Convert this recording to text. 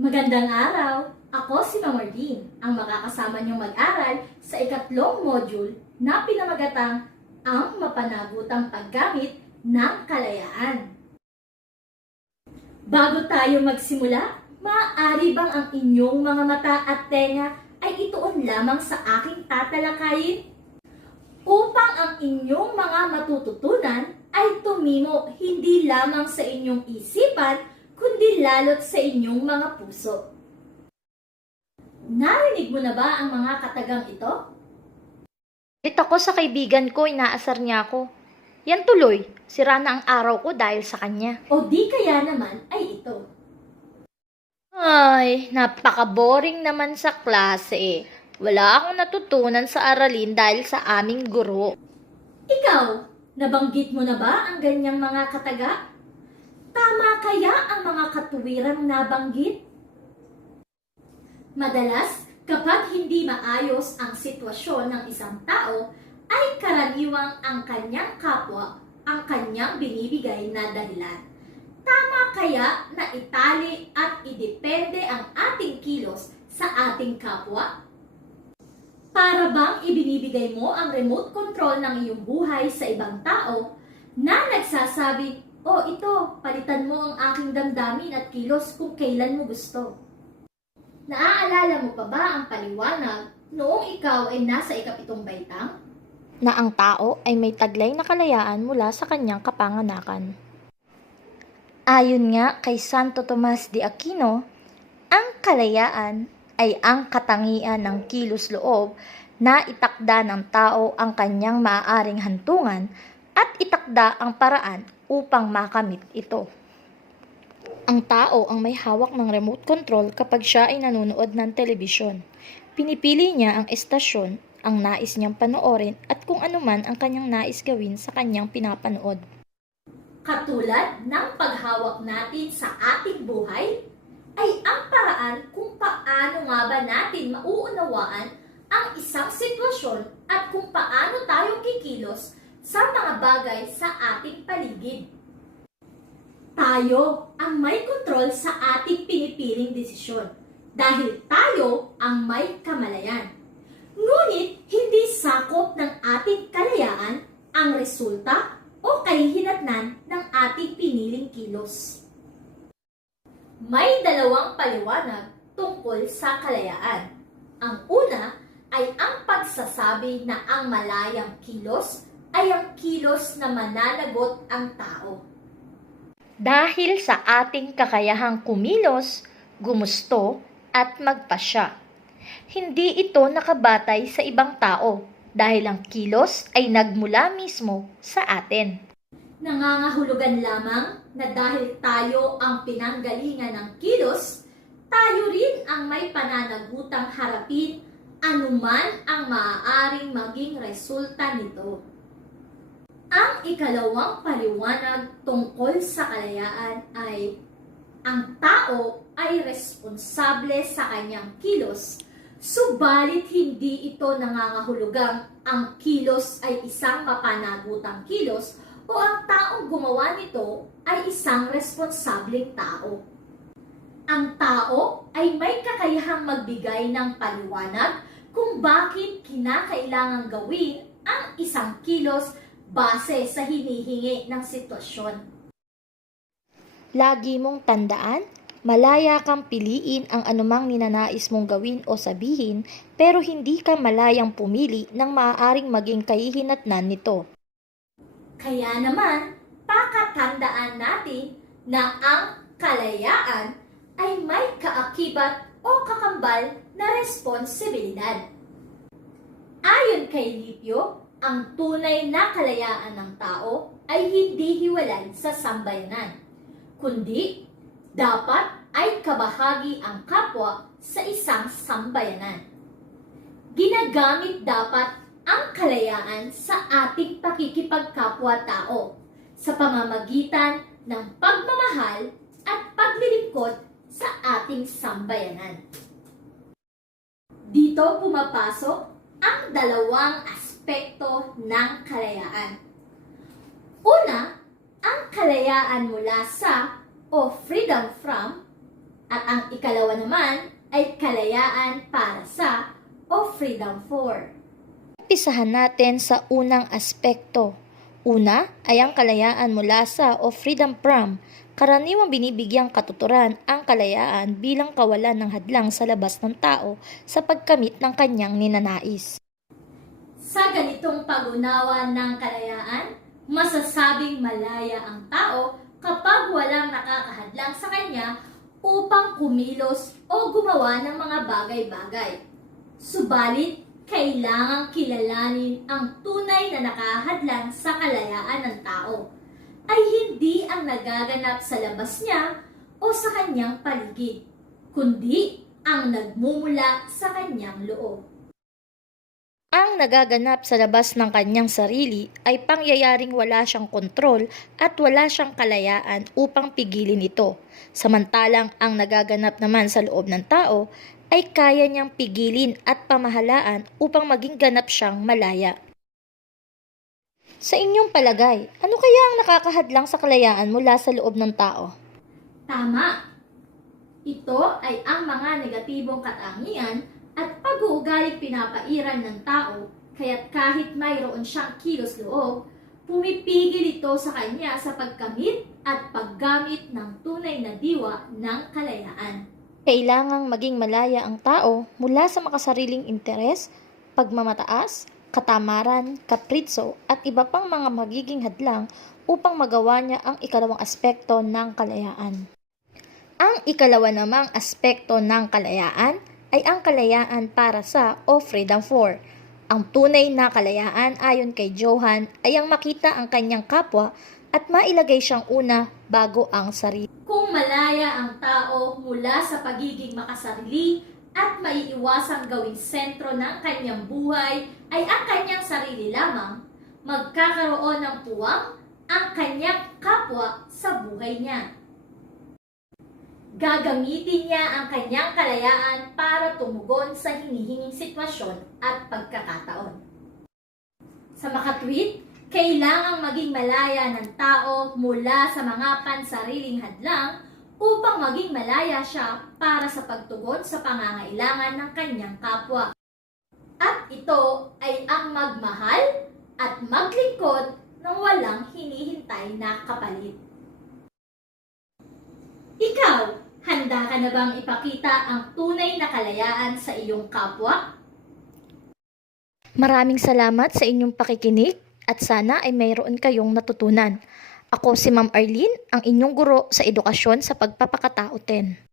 Magandang araw! Ako si Ma'am Marlene, ang makakasama niyong mag-aral sa ikatlong module na pinamagatang ang mapanagutang paggamit ng kalayaan. Bago tayo magsimula, maaari bang ang inyong mga mata at tenga ay ituon lamang sa aking tatalakayin? Upang ang inyong mga matututunan ay tumimo hindi lamang sa inyong isipan, kundi lalo't sa inyong mga puso. Narinig mo na ba ang mga katagang ito? Galit ako sa kaibigan ko, inaasar niya ako. Yan tuloy, sira na ang araw ko dahil sa kanya. O di kaya naman ay ito? Ay, napaka-boring naman sa klase. Wala akong natutunan sa aralin dahil sa aming guro. Ikaw, nabanggit mo na ba ang ganyang mga kataga? Tama kaya ang mga katuwirang nabanggit? Madalas, kapag hindi maayos ang sitwasyon ng isang tao, ay karaniwang ang kanyang kapwa ang kanyang binibigay na dahilan. Tama kaya na itali at idepende ang ating kilos sa ating kapwa? Para bang ibinibigay mo ang remote control ng iyong buhay sa ibang tao na nagsasabi, "O ito, palitan mo ang aking damdamin at kilos kung kailan mo gusto." Naaalala mo pa ba ang paliwanag noong ikaw ay nasa ikapitong baitang? Na ang tao ay may taglay na kalayaan mula sa kanyang kapanganakan. Ayon nga kay Santo Tomas de Aquino, ang kalayaan ay ang katangian ng kilos-loob na itakda ng tao ang kanyang maaaring hantungan at itakda ang paraan upang makamit ito. Ang tao ang may hawak ng remote control kapag siya ay nanonood ng telebisyon. Pinipili niya ang estasyon, ang nais niyang panoorin at kung anuman ang kanyang nais gawin sa kanyang pinapanood. Katulad ng paghawak natin sa ating buhay, ay ang paraan kung paano nga ba natin mauunawaan ang isang sitwasyon at kung paano tayo kikilos sa mga bagay sa ating paligid. Tayo ang may kontrol sa ating pinipiling desisyon dahil tayo ang may kamalayan. Ngunit hindi sakop ng ating kalayaan ang resulta o kahihinatnan ng ating piniling kilos. May dalawang paliwanag tungkol sa kalayaan. Ang una ay ang pagsasabi na ang malayang kilos ay ang kilos na mananagot ang tao. Dahil sa ating kakayahang kumilos, gumusto at magpasya. Hindi ito nakabatay sa ibang tao dahil ang kilos ay nagmula mismo sa atin. Nangangahulugan lamang na dahil tayo ang pinanggalingan ng kilos, tayo rin ang may pananagutang harapin anuman ang maaaring maging resulta nito. Ang ikalawang paliwanag tungkol sa kalayaan ay ang tao ay responsable sa kanyang kilos, subalit hindi ito nangangahulugang ang kilos ay isang mapanagutang kilos o ang taong gumawa nito ay isang responsableng tao. Ang tao ay may kakayahang magbigay ng paliwanag kung bakit kinakailangang gawin ang isang kilos base sa hinihingi ng sitwasyon. Lagi mong tandaan, malaya kang piliin ang anumang ninanais mong gawin o sabihin pero hindi ka malayang pumili ng maaaring maging kahihinatnan nito. Kaya naman, pakatandaan natin na ang kalayaan ay may kaakibat o kakambal na responsibilidad. Ayon kay Lipio, ang tunay na kalayaan ng tao ay hindi hiwalay sa sambayanan, kundi dapat ay kabahagi ang kapwa sa isang sambayanan. Ginagamit dapat ang kalayaan sa ating pakikipagkapwa-tao sa pamamagitan ng pagmamahal at paglilingkod sa ating sambayanan. Dito pumapasok ang dalawang aspekto ng kalayaan. Una, ang kalayaan mula sa o freedom from At ang ikalawa naman ay kalayaan para sa o freedom for. Umpisahan natin sa unang aspekto. Una ay ang kalayaan mula sa o freedom from. Karaniwang binibigyang katuturan ang kalayaan bilang kawalan ng hadlang sa labas ng tao sa pagkamit ng kanyang ninanais. Sa ganitong pag-unawa ng kalayaan, masasabing malaya ang tao kapag walang nakakahadlang sa kanya upang kumilos o gumawa ng mga bagay-bagay. Subalit, kailangang kilalanin ang tunay na nakahadlang sa kalayaan ng tao ay hindi ang nagaganap sa labas niya o sa kanyang paligid, kundi ang nagmumula sa kanyang loob. Ang nagaganap sa labas ng kanyang sarili ay pangyayaring wala siyang kontrol at wala siyang kalayaan upang pigilin ito. Samantalang ang nagaganap naman sa loob ng tao ay kaya niyang pigilin at pamahalaan upang maging ganap siyang malaya. Sa inyong palagay, ano kaya ang nakakahadlang sa kalayaan mula sa loob ng tao? Tama! Ito ay ang mga negatibong katangian at pag-uugaling pinapairan ng tao, kaya't kahit mayroon siyang kilos loob, pumipigil ito sa kanya sa pagkamit at paggamit ng tunay na diwa ng kalayaan. Kailangang maging malaya ang tao mula sa makasariling interes, pagmamataas, katamaran, kapritso at iba pang mga magiging hadlang upang magawa niya ang ikalawang aspekto ng kalayaan. Ang ikalawa namang aspekto ng kalayaan ay ang kalayaan para sa o freedom for. Ang tunay na kalayaan ayon kay Johan ay ang makita ang kanyang kapwa at mailagay siyang una bago ang sarili. Kung malaya ang tao mula sa pagiging makasarili at maiiwasang gawing sentro ng kanyang buhay ay ang kanyang sarili lamang, magkakaroon ng puwang ang kanyang kapwa sa buhay niya. Gagamitin niya ang kanyang kalayaan para tumugon sa hinihinging sitwasyon at pagkakataon. Sa makatwid, kailangang maging malaya ng tao mula sa mga pansariling hadlang upang maging malaya siya para sa pagtugon sa pangangailangan ng kanyang kapwa. At ito ay ang magmahal at maglingkod ng walang hinihintay na kapalit. Ikaw, handa ka na bang ipakita ang tunay na kalayaan sa iyong kapwa? Maraming salamat sa inyong pakikinig at sana ay mayroon kayong natutunan. Ako si Ma'am Arlene, ang inyong guro sa edukasyon sa pagpapakatao 10.